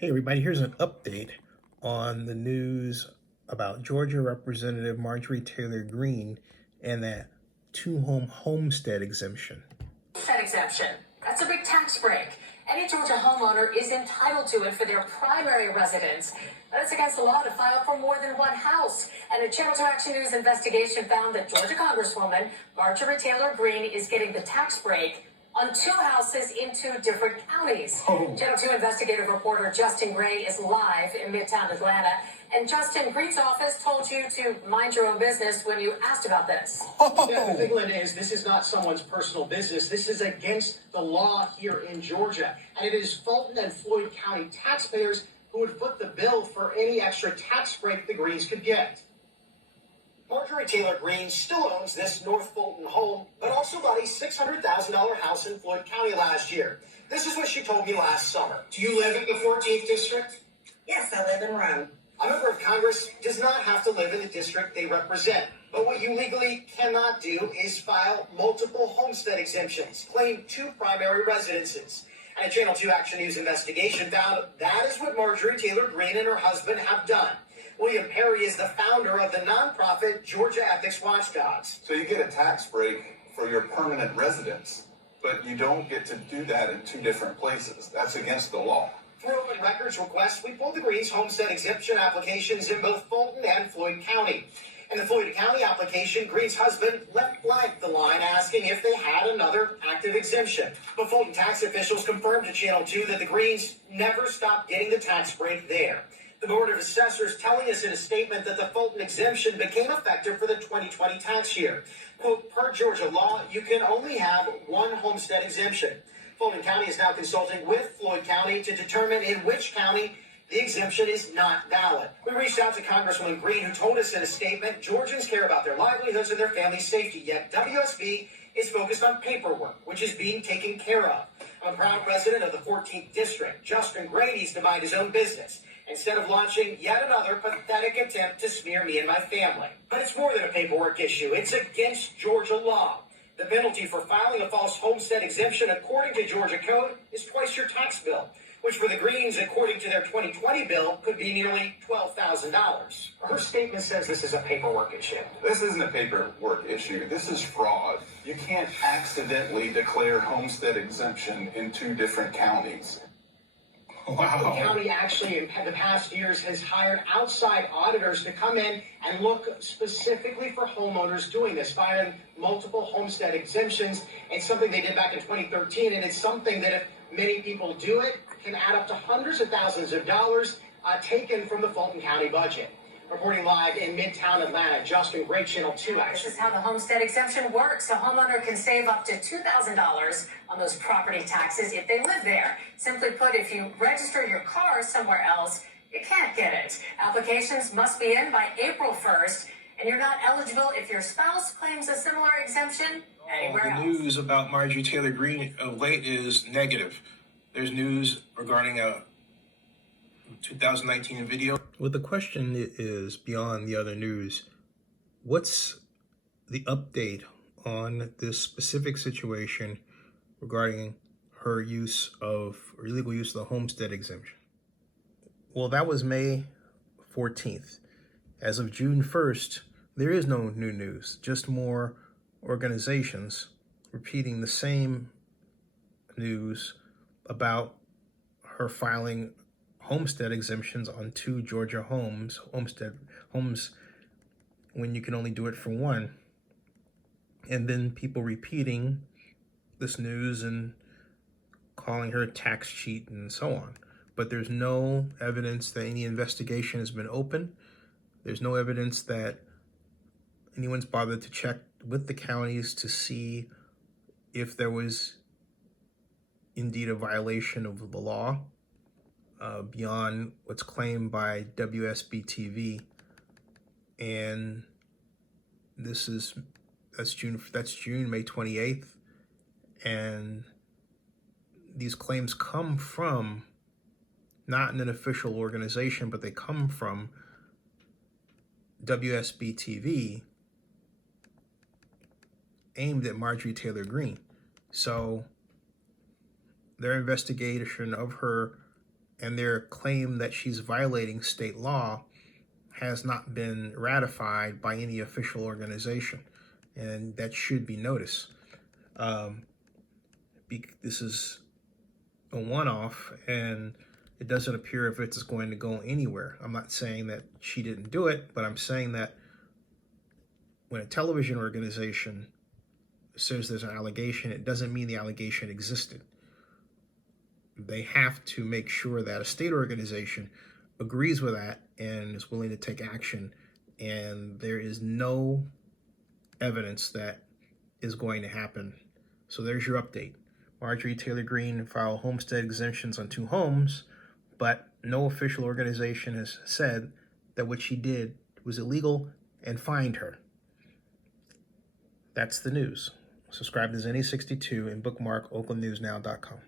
Hey everybody, here's an update on the news about Georgia Representative Marjorie Taylor Greene and that two-home homestead exemption. Homestead exemption. That's a big tax break. Any Georgia homeowner is entitled to it for their primary residence. But it's against the law to file for more than one house. And a Channel 2 Action News investigation found that Georgia Congresswoman Marjorie Taylor Greene is getting the tax break on two houses in two different counties. Channel 2 investigative reporter Justin Gray is live in Midtown Atlanta. And Justin, Greene's office told you to mind your own business when you asked about this. Yeah, the thing, Linda, is this is not someone's personal business. This is against the law here in Georgia. And it is Fulton and Floyd County taxpayers who would foot the bill for any extra tax break the Greenes could get. Marjorie Taylor Greene still owns this North Fulton home, but also bought a $600,000 house in Floyd County last year. This is what she told me last summer. Do you live in the 14th district? Yes, I live in Rome. A member of Congress does not have to live in the district they represent. But what you legally cannot do is file multiple homestead exemptions, claim two primary residences. And a Channel 2 Action News investigation found that is what Marjorie Taylor Greene and her husband have done. William Perry is the founder of the nonprofit Georgia Ethics Watchdogs. So you get a tax break for your permanent residence, but you don't get to do that in two different places. That's against the law. Through open records requests, we pulled the Greenes' homestead exemption applications in both Fulton and Floyd County. In the Floyd County application, Greene's husband left blank the line asking if they had another active exemption. But Fulton tax officials confirmed to Channel 2 that the Greenes never stopped getting the tax break there. The Board of Assessors telling us in a statement that the Fulton exemption became effective for the 2020 tax year. Quote, per Georgia law, you can only have one homestead exemption. Fulton County is now consulting with Floyd County to determine in which county the exemption is not valid. We reached out to Congresswoman Greene, who told us in a statement, Georgians care about their livelihoods and their family's safety, yet WSB is focused on paperwork, which is being taken care of. I'm a proud resident of the 14th District. Justin Gray needs to mind his own business instead of launching yet another pathetic attempt to smear me and my family. But it's more than a paperwork issue. It's against Georgia law. The penalty for filing a false homestead exemption, according to Georgia code, is twice your tax bill, which for the Greenes, according to their 2020 bill, could be nearly $12,000. Her statement says this is a paperwork issue. This isn't a paperwork issue. This is fraud. You can't accidentally declare homestead exemption in two different counties. Wow. The county actually, in the past years, has hired outside auditors to come in and look specifically for homeowners doing this, filing multiple homestead exemptions. It's something they did back in 2013, and it's something that if many people do it, can add up to hundreds of thousands of dollars taken from the Fulton County budget. Reporting live in Midtown Atlanta, Justin Gray, Channel 2 Action. This is how the homestead exemption works. A homeowner can save up to $2,000 on those property taxes if they live there. Simply put, if you register your car somewhere else, you can't get it. Applications must be in by April 1st, and you're not eligible if your spouse claims a similar exemption anywhere else. The news about Marjorie Taylor Greene of late is negative. There's news regarding a 2019 video. Well, the question is, beyond the other news, what's the update on this specific situation regarding her use of, or illegal use of the homestead exemption? Well, that was May 14th. As of June 1st, there is no new news, just more organizations repeating the same news about her filing homestead exemptions on two Georgia homestead homes, when you can only do it for one. And then people repeating this news and calling her a tax cheat and so on. But there's no evidence that any investigation has been open. There's no evidence that anyone's bothered to check with the counties to see if there was indeed a violation of the law. Beyond what's claimed by WSB-TV, and that's June May 28th, and these claims come from not an official organization, but they come from WSB-TV, aimed at Marjorie Taylor Greene. So their investigation of her and their claim that she's violating state law has not been ratified by any official organization, and that should be noticed. This is a one-off, and it doesn't appear if it's going to go anywhere. I'm not saying that she didn't do it, but I'm saying that when a television organization says there's an allegation, it doesn't mean the allegation existed. They have to make sure that a state organization agrees with that and is willing to take action, and there is no evidence that is going to happen. So there's your update. Marjorie Taylor Greene filed homestead exemptions on 2 homes, but no official organization has said that what she did was illegal and fined her. That's the news. Subscribe to Zenny62 and bookmark oaklandnewsnow.com.